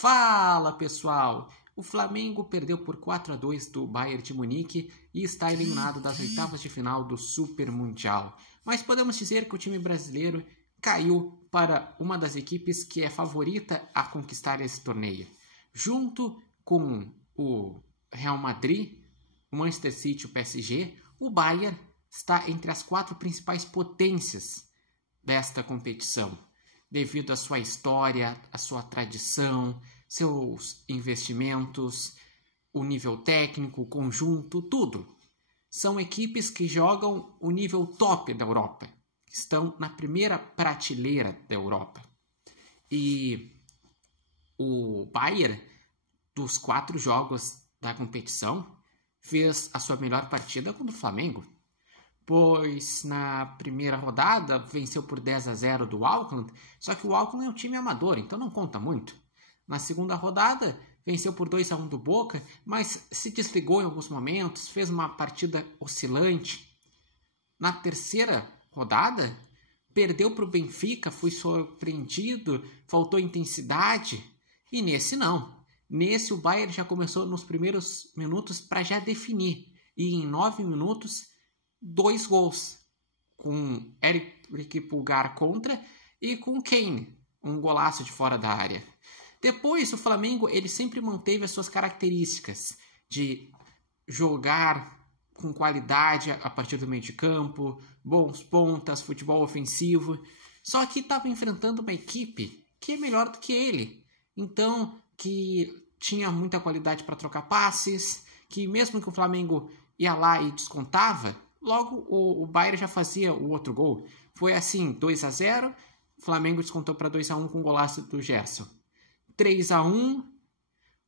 Fala pessoal! O Flamengo perdeu por 4-2 do Bayern de Munique e está eliminado das oitavas de final do Super Mundial. Mas podemos dizer que o time brasileiro caiu para uma das equipes que é favorita a conquistar esse torneio. Junto com o Real Madrid, o Manchester City e o PSG, o Bayern está entre as 4 principais potências desta competição, devido à sua história, à sua tradição, seus investimentos, o nível técnico, o conjunto, tudo. São equipes que jogam o nível top da Europa, que estão na primeira prateleira da Europa. E o Bayern, dos 4 jogos da competição, fez a sua melhor partida contra o Flamengo, pois na primeira rodada venceu por 10-0 do Auckland, só que o Auckland é um time amador, então não conta muito. Na segunda rodada venceu por 2-1 do Boca, mas se desligou em alguns momentos, fez uma partida oscilante. Na terceira rodada perdeu para o Benfica, foi surpreendido, faltou intensidade, e nesse não. Nesse o Bayern já começou nos primeiros minutos para já definir, e em 9 minutos 2 gols, com Eric Pulgar contra e com Kane, um golaço de fora da área. Depois, o Flamengo ele sempre manteve as suas características de jogar com qualidade a partir do meio de campo, bons pontas, futebol ofensivo, só que estava enfrentando uma equipe que é melhor do que ele, então que tinha muita qualidade para trocar passes, que mesmo que o Flamengo ia lá e descontava, logo o Bayern já fazia o outro gol. Foi assim, 2-0, o Flamengo descontou para 2-1 com o golaço do Gerson. 3-1,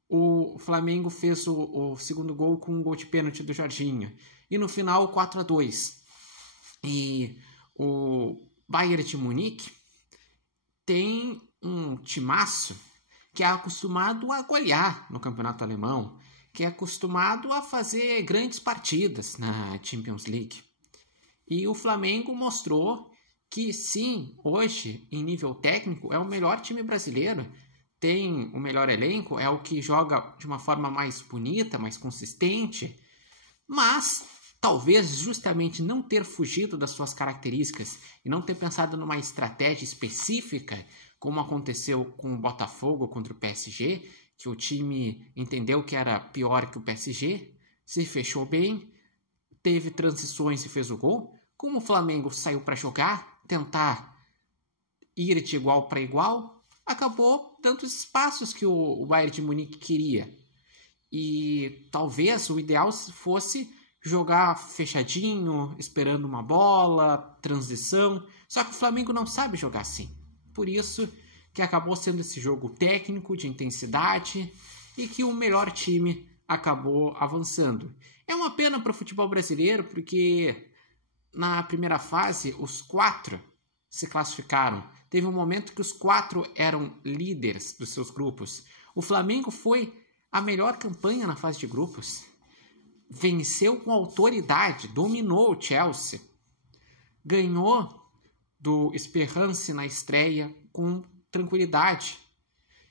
o Flamengo fez o segundo gol com um gol de pênalti do Jorginho. E no final, 4-2. E o Bayern de Munique tem um timaço que é acostumado a golear no campeonato alemão, que é acostumado a fazer grandes partidas na Champions League. E o Flamengo mostrou que sim, hoje, em nível técnico, é o melhor time brasileiro, tem o melhor elenco, é o que joga de uma forma mais bonita, mais consistente, mas talvez justamente não ter fugido das suas características e não ter pensado numa estratégia específica, como aconteceu com o Botafogo contra o PSG, que o time entendeu que era pior que o PSG, se fechou bem, teve transições e fez o gol. Como o Flamengo saiu para jogar, tentar ir de igual para igual, acabou dando os espaços que o Bayern de Munique queria. E talvez o ideal fosse jogar fechadinho, esperando uma bola, transição, só que o Flamengo não sabe jogar assim. Por isso que acabou sendo esse jogo técnico, de intensidade, e que o melhor time acabou avançando. É uma pena para o futebol brasileiro, porque na primeira fase os 4 se classificaram. Teve um momento que os 4 eram líderes dos seus grupos. O Flamengo foi a melhor campanha na fase de grupos. Venceu com autoridade, dominou o Chelsea. Ganhou do Esperance na estreia com tranquilidade.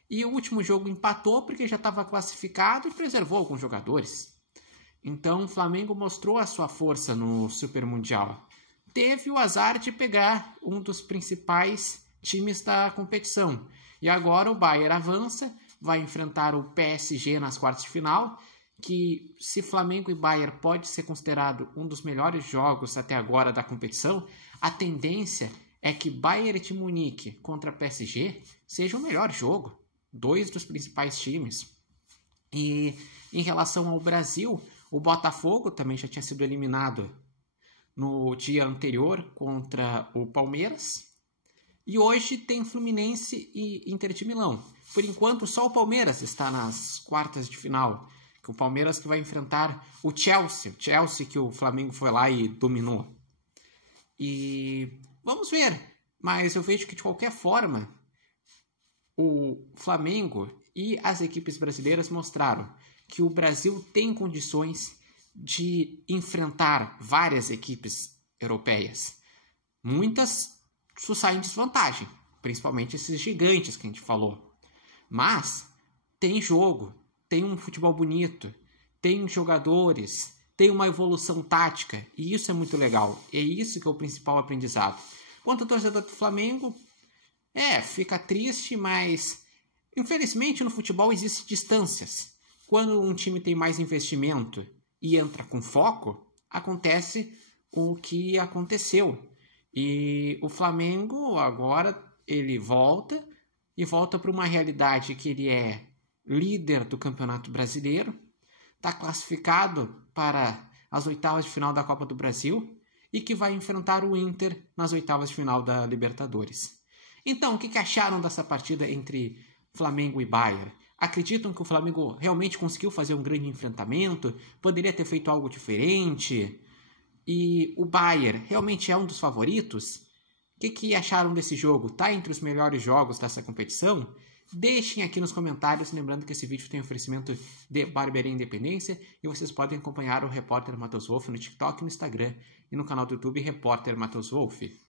E o último jogo empatou porque já estava classificado e preservou alguns jogadores. Então o Flamengo mostrou a sua força no Super Mundial. Teve o azar de pegar um dos principais times da competição. E agora o Bayern avança, vai enfrentar o PSG nas quartas de final, que se Flamengo e Bayern pode ser considerado um dos melhores jogos até agora da competição, a tendência é que Bayern de Munique contra PSG seja o melhor jogo, 2 dos principais times. E em relação ao Brasil, o Botafogo também já tinha sido eliminado no dia anterior contra o Palmeiras. E hoje tem Fluminense e Inter de Milão. Por enquanto, só o Palmeiras está nas quartas de final. O Palmeiras que vai enfrentar o Chelsea. O Chelsea que o Flamengo foi lá e dominou. E vamos ver. Mas eu vejo que de qualquer forma, o Flamengo e as equipes brasileiras mostraram que o Brasil tem condições de enfrentar várias equipes europeias. Muitas saem em desvantagem, principalmente esses gigantes que a gente falou. Mas tem jogo, tem um futebol bonito, tem jogadores, tem uma evolução tática, e isso é muito legal. É isso que é o principal aprendizado. Quanto ao torcedor do Flamengo, fica triste, mas infelizmente no futebol existem distâncias. Quando um time tem mais investimento e entra com foco, acontece o que aconteceu. E o Flamengo agora ele volta para uma realidade que ele é líder do Campeonato Brasileiro, está classificado para as oitavas de final da Copa do Brasil e que vai enfrentar o Inter nas oitavas de final da Libertadores. Então, o que acharam dessa partida entre Flamengo e Bayern? Acreditam que o Flamengo realmente conseguiu fazer um grande enfrentamento? Poderia ter feito algo diferente? E o Bayern realmente é um dos favoritos? O que acharam desse jogo? Está entre os melhores jogos dessa competição? Deixem aqui nos comentários, lembrando que esse vídeo tem oferecimento de Barbearia Independência e vocês podem acompanhar o Repórter Matheus Wolff no TikTok, no Instagram e no canal do YouTube Repórter Matheus Wolff.